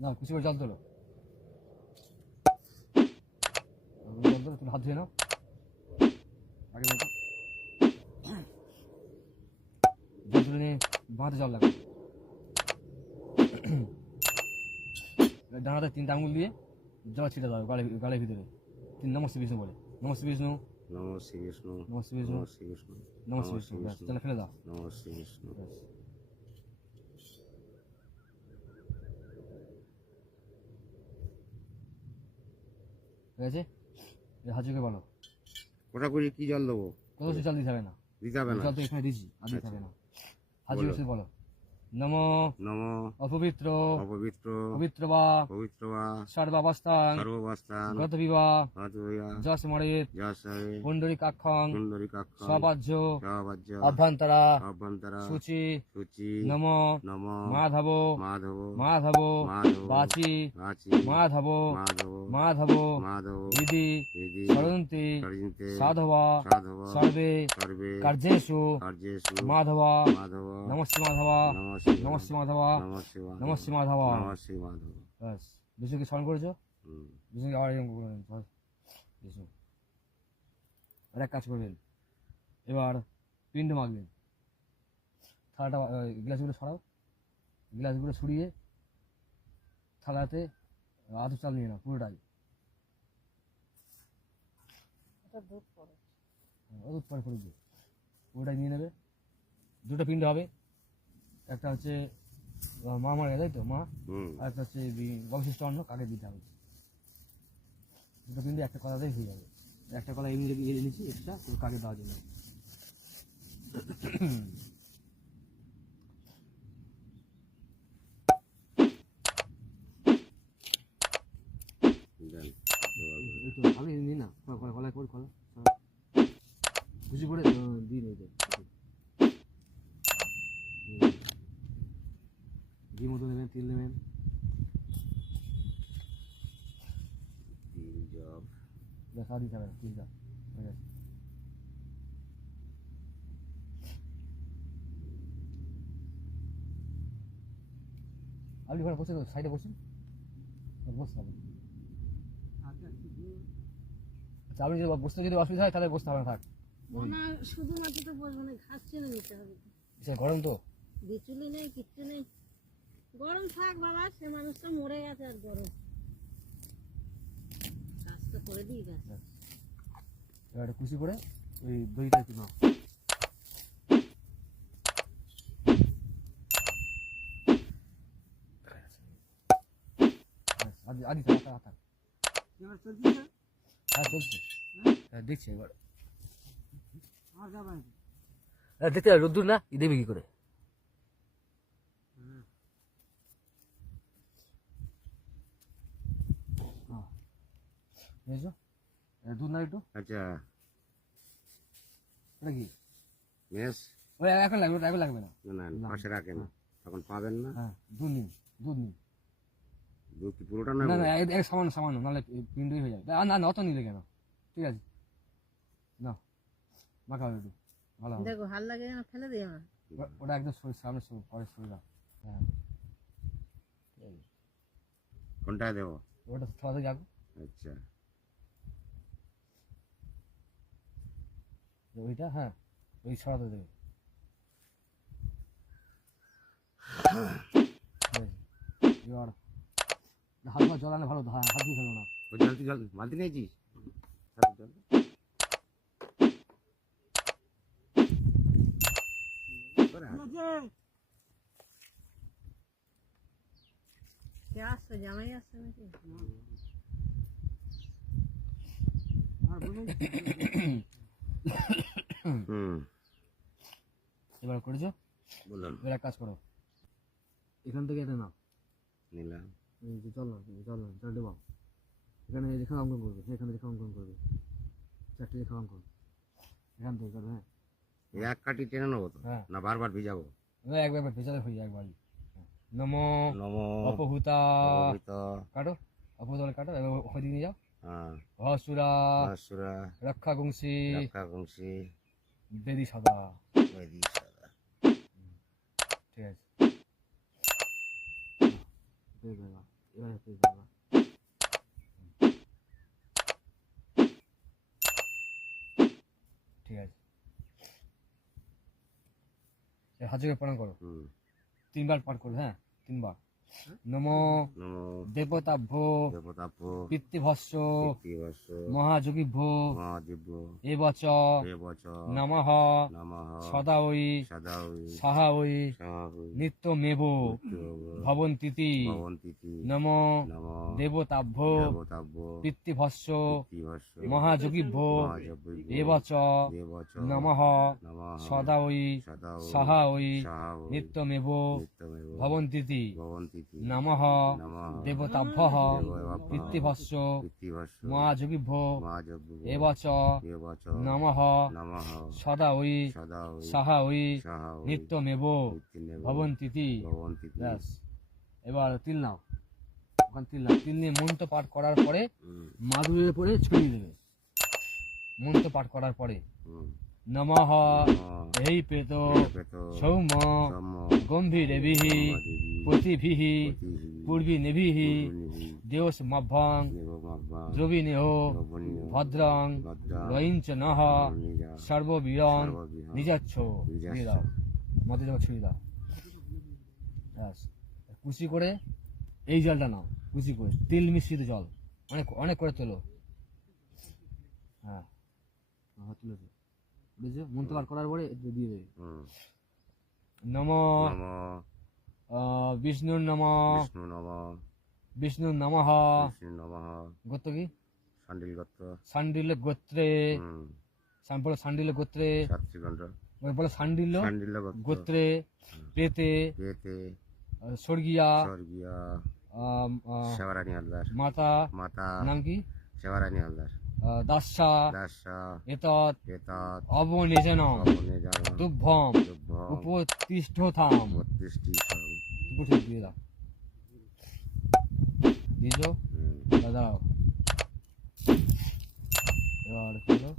না কিছু করে জল তোলো। জল তোলো তুমি হাত ধুয়ে নাও। আগে বলতো জল তুলে নিয়ে বাঁধে জল লাগবে ডানাতে তিনটা আঙুল দিয়ে জল ছিটে দাও গালে গালের ভিতরে। তিন নমস্তে বিষ্ণু বলে। নমস্তে বিষ্ণু। নম শ্রী বিষ্ণু। নমস্তে বিষ্ণু। নম শ্রী বিষ্ণু। নমস্তে বিষ্ণু তাহলে ফেলে দাও। নম শ্রী বিষ্ণু ঠিক আছে? হাজুকে বলো। কটা করে কি জল দেবো? কত সে জল দিতে হবে না। দিতে হবে না। জল তো এখানে দিছি আর দিতে হবে না। হাজুকে বলো। নম। নম। অপবিত্র। অপবিত্র। পবিত্র বা। পবিত্র বা। সর্বাবস্থান। সর্বাবস্থান। গত বিবাহ হতয়া যশ মরেত যশে পুণ্ডরিকাক্ষং কুণ্ডরিকাক্ষ সবাহ্য। সবাজ্য অভ্যন্তরা অভ্যন্তরা সূচি। সূচি। নম। নম। মাধব। মাধব। মাধব। মাধব। বাচি। আচি মাধব। মাধব। মাধব। মাধব। বিধি সরন্তি সরিন্তে সাধব। সাধব। সর্বে। সর্বে। কার্যেষু। কার্যেষু। মাধব। মাধব। নমস্তে মাধব। নম নমস্তে। মাধব। নম নমস্তে মাধব। নম শ্রী মাধব। ব্যাস। বিষ্ণুকে স্মরণ করেছ। বিষ্ণুকে আবার। বিষ্ণু। আর এক কাজ করবেন এবার পিণ্ড মাখবেন। থালাটা গ্লাসগুলো সরাও। গ্লাসগুলো ছড়িয়ে থালাতে আধ চাল নিয়ে নাও পুরোটাই। অদূর পরে। করে পুরোটাই নিয়ে নেবে। দুটো পিণ্ড হবে। একটা হচ্ছে মা মারা তাই তো? মা? আর একটা হচ্ছে অবশিষ্ট অন্ন কাকে দিতে হবে? দুটো কিন্তু একটা কলাতেই হয়ে যাবে। একটা কলা এমনি রেখে নিচ্ছি এক্সট্রা তো কাকে দেওয়ার জন্য? আমি না। কলা কলা কলা করি কলা খুশি করে আহ, দিই নিই ঘি মতো নেবেন তেল নেবেন তিল জব দেখা দিতে হবে না তিলটা হয়ে গেছে আপনি ঘরে বসে সাইডে বসুন বসতে হবে আচ্ছা আপনি যদি বসতে যদি অসুবিধা হয় তাহলে বসতে হবে না থাক না শুধু মাটি তো বসবো না ঘাস ছেড়ে নিতে হবে। সে গরম তো বিচুলি নেই কিচ্ছু নেই। গরম থাক বাবা সে মানুষটা মরে গেছে আর গরম। গেছে কুচি করে ওই দইটা একটু ব্যাস, আদি হ্যাঁ চলছে। হ্যাঁ দেখছি এবার। হ্যাঁ। দেখতে হবে, রোদ্দুর না? ই দেবে কি করে হ্যাঁ। বুঝেছ দুধ না একটু। আচ্ছা। এটা কি? মেস ওই এখন লাগবে ওটা এখন লাগবে না। না না। পাশে রাখেন। তখন পাবেন না। হ্যাঁ দুধ নিন দুধ নিন। দুধ কি পুরোটা না নেব না এক- সামান্য সামান্য নাহলে পিন্ডই হয়ে যাবে। না না অত নিলে কেন? ঠিক আছে। না মাখা হবে একটু। ভালো দেখো হাল লাগে না ফেলে দিই আমার ওটা একদম শরীর সামনে শরীর পরে শরীর হ্যাঁ। ঠিক আছে কোনটায় দেবো? ওটা থালাতে যাব আচ্ছা। ওইটা? হ্যাঁ ওই ছড়াতে দেবে। হাত ধোয়া জল আনলে ভালো হ্যাঁ হাত দিয়ে ফেলো না। ওই জল বালতি নিয়েছিস? হাতের জল? আয়। কে আসছে? জামাই আসছে নাকি? হুম। এবার করেছ? বললাম। এবার এক কাজ করো। এখান থেকে এটা নাও। নিলাম। এই যে চল না চল না চল ডেবাও এখানে রেখা অঙ্কন করবে এখানে রেখা অঙ্কন করবে। চারটে রেখা অঙ্কন। এখান থেকে করবে হ্যাঁ। এক কাটি টেনে নেব তো? হ্যাঁ। না বারবার ভিজাবো? না, একবার ভেজালে হয়ে যায় একবারই। নম। নম। অপভূতা কাটো। অপভূতা কাটো এবার ওখানে নিয়ে যাও। হ্যাঁ। হসুরা অসুরা। রক্ষা গুংসি রক্ষা বংশী বেদি সাদা বৈদি সাদা ঠিক আছে এবার। ঠিক আছে জোড়ে প্রণাম করো তিনবার পাঠ করবে হ্যাঁ তিনবার নম দেবতাভ্য দেবতাপ্য পিতৃভস্য পিতৃবর্ষ মহাযোগীভ্য মহাদিব্য এবচ এবচ নমঃ নমঃ সদা ওই সদা ওই সাহা ওই নিত্যমেব ভবন্তিতি ভবন্তিতি নম দেবতাভ্য দেবতাব্য পিতৃভস্য পিতৃবর্ষ মহাযোগীভ্য মহাযোগীভ্য এবচ এবচ নমঃ নমঃ সদা ওই সদা ওই সাহা ওই নিত্যমেব ভবন্তিতি ভবন্তিতি নমঃ দেবতাভ্য পিতৃভস্য মহাযোগীভ্য এবচ নমঃ সদা ওই সাহা ওই নিত্যমেব ভবন্তিতি ব্যাস। এবার তিল নাও। ওখানে তিল নাও। তিল নিয়ে মন্ত্র পাঠ করার পরে মাদুরের পরে ছড়িয়ে দেবে। মন্ত্র পাঠ করার পরে। নমঃ এই পেত সম গম্ভীরেভিহি দেবী প্রতিভিহি পতিহি পূর্বী নেভিহি পূর্ণিহি দেওস মভ্যং দেবমাভ্বা দ্রবিণেহ ভদ্রং ভদ্রা রয়িঞ্চ নহ নিজা সর্ববীরং নিজাচ্ছ নিজাচ্ছ। দাও মধ্যে যাও ছুঁয়ে দাও কুচি করে এই জলটা নাও কুচি করে তিল মিশ্রিত জল। অনেক অনেক করে তোলো। হ্যাঁ হ্যাঁ তুলেছো বুঝেছ? মন্ত্র পাঠ করার পরে দিয়ে দেবে। নম। নম। বিষ্ণুর নম। বিষ্ণু নম। বিষ্ণু নম। গোত্র কি? সান্ডিল গত্র। সান্ডিল্য গোত্রে। বলো সান্ডিল্য গোত্রে। বলো সান্ডিল গোত্রে। পেতে। পেতে। স্বর্গীয়া। স্বর্গীয়। সেবারানী হালদার মাতা। মাতা। নাম কি? সেবারানী হালদার দাসা এতৎ অবনেজনম তুভ্যম উপতিষ্ঠতাম। উপতিষ্ঠ দিয়ে দাও। দিয়েছ দাঁড়াও এবার হলো